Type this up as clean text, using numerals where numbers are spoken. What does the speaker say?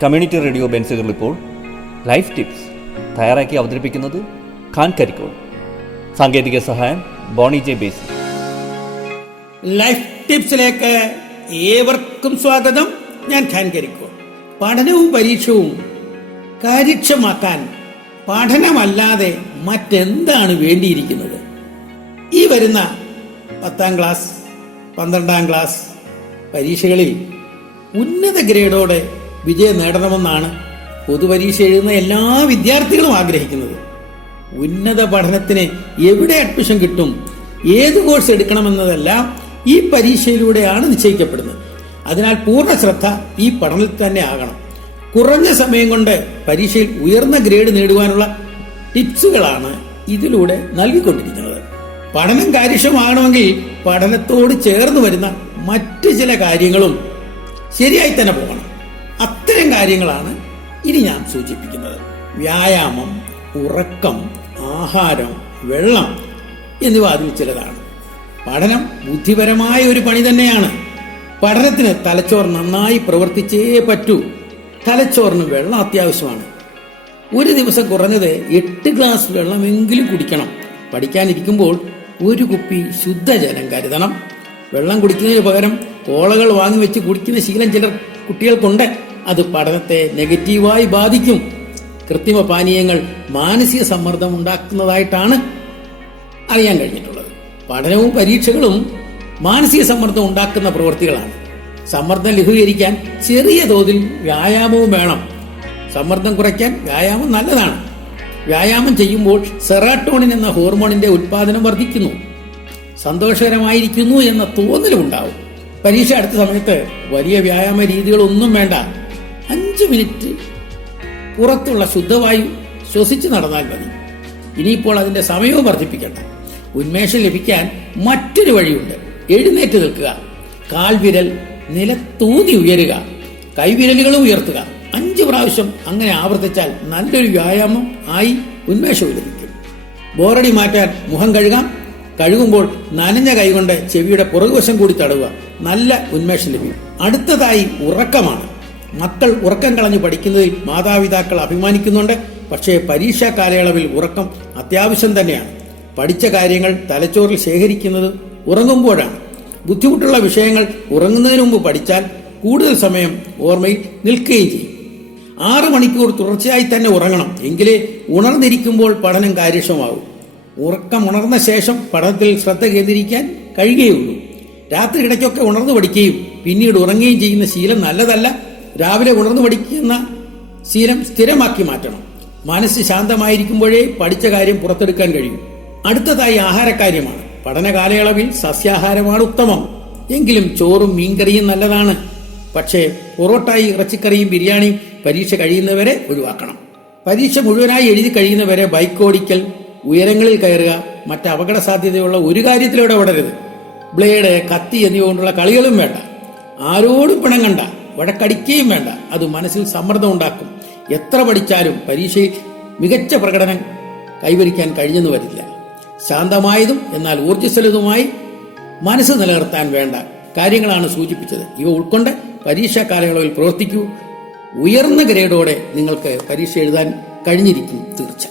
Community radio ബെൻസുകൾ ഇപ്പോൾ life tips തയ്യാറാക്കി അവതരിപ്പിക്കുന്നത് ഖാൻ കരിക്കോൾ. സാങ്കേതിക സഹായം ബോണി ജെ ബേസി. ലൈഫ് ടിപ്സിലേക്ക് ഏവർക്കും സ്വാഗതം. ഞാൻ ഖാൻ കരിക്കോൾ. പഠനവും പരീക്ഷവും കാര്യക്ഷമമാക്കാൻ പഠനമല്ലാതെ മറ്റെന്താണ് വേണ്ടിയിരിക്കുന്നത്? ഈ വരുന്ന 10ാം ക്ലാസ് 12ാം ക്ലാസ് പരീക്ഷകളിൽ ഉന്നത ഗ്രേഡോടെ വിജയം നേടണമെന്നാണ് പൊതുപരീക്ഷ എഴുതുന്ന എല്ലാ വിദ്യാർത്ഥികളും ആഗ്രഹിക്കുന്നത്. ഉന്നത പഠനത്തിന് എവിടെ അഡ്മിഷൻ കിട്ടും, ഏത് കോഴ്സ് എടുക്കണമെന്നതെല്ലാം ഈ പരീക്ഷയിലൂടെയാണ് നിശ്ചയിക്കപ്പെടുന്നത്. അതിനാൽ പൂർണ്ണ ശ്രദ്ധ ഈ പഠനത്തിൽ തന്നെ ആകണം. കുറഞ്ഞ സമയം കൊണ്ട് പരീക്ഷയിൽ ഉയർന്ന ഗ്രേഡ് നേടുവാനുള്ള ടിപ്സുകളാണ് ഇതിലൂടെ നൽകിക്കൊണ്ടിരിക്കുന്നത്. പഠനം കാര്യക്ഷമമാകണമെങ്കിൽ പഠനത്തോട് ചേർന്ന് വരുന്ന മറ്റ് ചില കാര്യങ്ങളും ശരിയായി തന്നെ പോകണം. അത്തരം കാര്യങ്ങളാണ് ഇനി ഞാൻ സൂചിപ്പിക്കുന്നത്. വ്യായാമം, ഉറക്കം, ആഹാരം, വെള്ളം എന്നിവ അതിൽ ചിലതാണ്. പഠനം ബുദ്ധിപരമായ ഒരു പണി തന്നെയാണ്. പഠനത്തിന് തലച്ചോർ നന്നായി പ്രവർത്തിച്ചേ പറ്റൂ. തലച്ചോറിന് വെള്ളം അത്യാവശ്യമാണ്. ഒരു ദിവസം കുറഞ്ഞത് 8 ഗ്ലാസ് വെള്ളമെങ്കിലും കുടിക്കണം. പഠിക്കാനിരിക്കുമ്പോൾ ഒരു കുപ്പി ശുദ്ധജലം കരുതണം. വെള്ളം കുടിക്കുന്നതിന് പകരം കോളകൾ വാങ്ങി വെച്ച് കുടിക്കുന്ന ശീലം ചില കുട്ടികൾക്കുണ്ട്. അത് പഠനത്തെ നെഗറ്റീവായി ബാധിക്കും. കൃത്രിമ പാനീയങ്ങൾ മാനസിക സമ്മർദ്ദം ഉണ്ടാക്കുന്നതായിട്ടാണ് അറിയാൻ കഴിഞ്ഞിട്ടുള്ളത്. പഠനവും പരീക്ഷകളും മാനസിക സമ്മർദ്ദം ഉണ്ടാക്കുന്ന പ്രവൃത്തികളാണ്. സമ്മർദ്ദം ലഘൂകരിക്കാൻ ചെറിയ തോതിൽ വ്യായാമവും വേണം. സമ്മർദ്ദം കുറയ്ക്കാൻ വ്യായാമം നല്ലതാണ്. വ്യായാമം ചെയ്യുമ്പോൾ സെറാട്ടോണിൻ എന്ന ഹോർമോണിന്റെ ഉത്പാദനം വർദ്ധിക്കുന്നു. സന്തോഷകരമായിരിക്കുന്നു എന്ന തോന്നലും ഉണ്ടാവും. പരീക്ഷ അടുത്ത സമയത്ത് വലിയ വ്യായാമ രീതികളൊന്നും വേണ്ട. 5 മിനിറ്റ് പുറത്തുള്ള ശുദ്ധവായു ശ്വസിച്ച് നടന്നാൽ മതി. ഇനിയിപ്പോൾ അതിന്റെ സമയവും വർദ്ധിപ്പിക്കണ്ട. ഉന്മേഷം ലഭിക്കാൻ മറ്റൊരു വഴിയുണ്ട്. എഴുന്നേറ്റ് നിൽക്കുക, കാൽവിരൽ നിലത്തൂന്നി ഉയരുക, കൈവിരലുകളും ഉയർത്തുക. 5 പ്രാവശ്യം അങ്ങനെ ആവർത്തിച്ചാൽ നല്ലൊരു വ്യായാമം ആയി ഉന്മേഷവും ലഭിക്കും. ബോറടി മാറ്റാൻ മുഖം കഴുകാം. കഴുകുമ്പോൾ നനഞ്ഞ കൈകൊണ്ട് ചെവിയുടെ പുറകുവശം കൂടി തടവുക. നല്ല ഉന്മേഷം ലഭിക്കും. അടുത്തതായി ഉറക്കമാണ്. മക്കൾ ഉറക്കം കളഞ്ഞ് പഠിക്കുന്നതിൽ മാതാപിതാക്കൾ അഭിമാനിക്കുന്നുണ്ട്. പക്ഷേ പരീക്ഷാ കാലയളവിൽ ഉറക്കം അത്യാവശ്യം തന്നെയാണ്. പഠിച്ച കാര്യങ്ങൾ തലച്ചോറിൽ ശേഖരിക്കുന്നത് ഉറങ്ങുമ്പോഴാണ്. ബുദ്ധിമുട്ടുള്ള വിഷയങ്ങൾ ഉറങ്ങുന്നതിന് മുമ്പ് പഠിച്ചാൽ കൂടുതൽ സമയം ഓർമ്മയിൽ നിൽക്കുകയും ചെയ്യും. 6 മണിക്കൂർ തുടർച്ചയായി തന്നെ ഉറങ്ങണം. എങ്കിലേ ഉണർന്നിരിക്കുമ്പോൾ പഠനം കാര്യക്ഷമമാകും. ഉറക്കം ഉണർന്ന ശേഷം പഠനത്തിൽ ശ്രദ്ധ കേന്ദ്രീകരിക്കാൻ കഴിയുകയുള്ളൂ. രാത്രി ഇടയ്ക്കൊക്കെ ഉണർന്നു പഠിക്കുകയും പിന്നീട് ഉറങ്ങുകയും ചെയ്യുന്ന ശീലം നല്ലതല്ല. രാവിലെ ഉണർന്നു പഠിക്കുന്ന ശീലം സ്ഥിരമാക്കി മാറ്റണം. മനസ്സ് ശാന്തമായിരിക്കുമ്പോഴേ പഠിച്ച കാര്യം പുറത്തെടുക്കാൻ കഴിയും. അടുത്തതായി ആഹാരക്കാര്യമാണ്. പഠന കാലയളവിൽ സസ്യാഹാരമാണ് ഉത്തമം. എങ്കിലും ചോറും മീൻകറിയും നല്ലതാണ്. പക്ഷേ പൊറോട്ടായും ഇറച്ചിക്കറിയും ബിരിയാണിയും പരീക്ഷ കഴിയുന്നവരെ ഒഴിവാക്കണം. പരീക്ഷ മുഴുവനായി എഴുതി കഴിയുന്നവരെ ബൈക്ക് ഓടിക്കൽ, ഉയരങ്ങളിൽ കയറുക, മറ്റ് അപകട സാധ്യതയുള്ള ഒരു കാര്യത്തിലൂടെ ഇടപെടരുത്. ബ്ലേഡ്, കത്തി എന്നിവ കൊണ്ടുള്ള കളികളും വേണ്ട. ആരോടും പിണം കണ്ട വഴക്കടിക്കുകയും വേണ്ട. അത് മനസ്സിൽ സമ്മർദ്ദം ഉണ്ടാക്കും. എത്ര പഠിച്ചാലും പരീക്ഷയിൽ മികച്ച പ്രകടനം കൈവരിക്കാൻ കഴിഞ്ഞെന്ന് വരില്ല. ശാന്തമായതും എന്നാൽ ഊർജ്ജസ്വലതുമായി മനസ്സ് നിലനിർത്താൻ വേണ്ട കാര്യങ്ങളാണ് സൂചിപ്പിച്ചത്. ഇവ ഉൾക്കൊണ്ട് പരീക്ഷാ കാലയളവിൽ പ്രവർത്തിക്കൂ. ഉയർന്ന ഗ്രേഡോടെ നിങ്ങൾക്ക് പരീക്ഷ എഴുതാൻ കഴിഞ്ഞിരിക്കും തീർച്ച.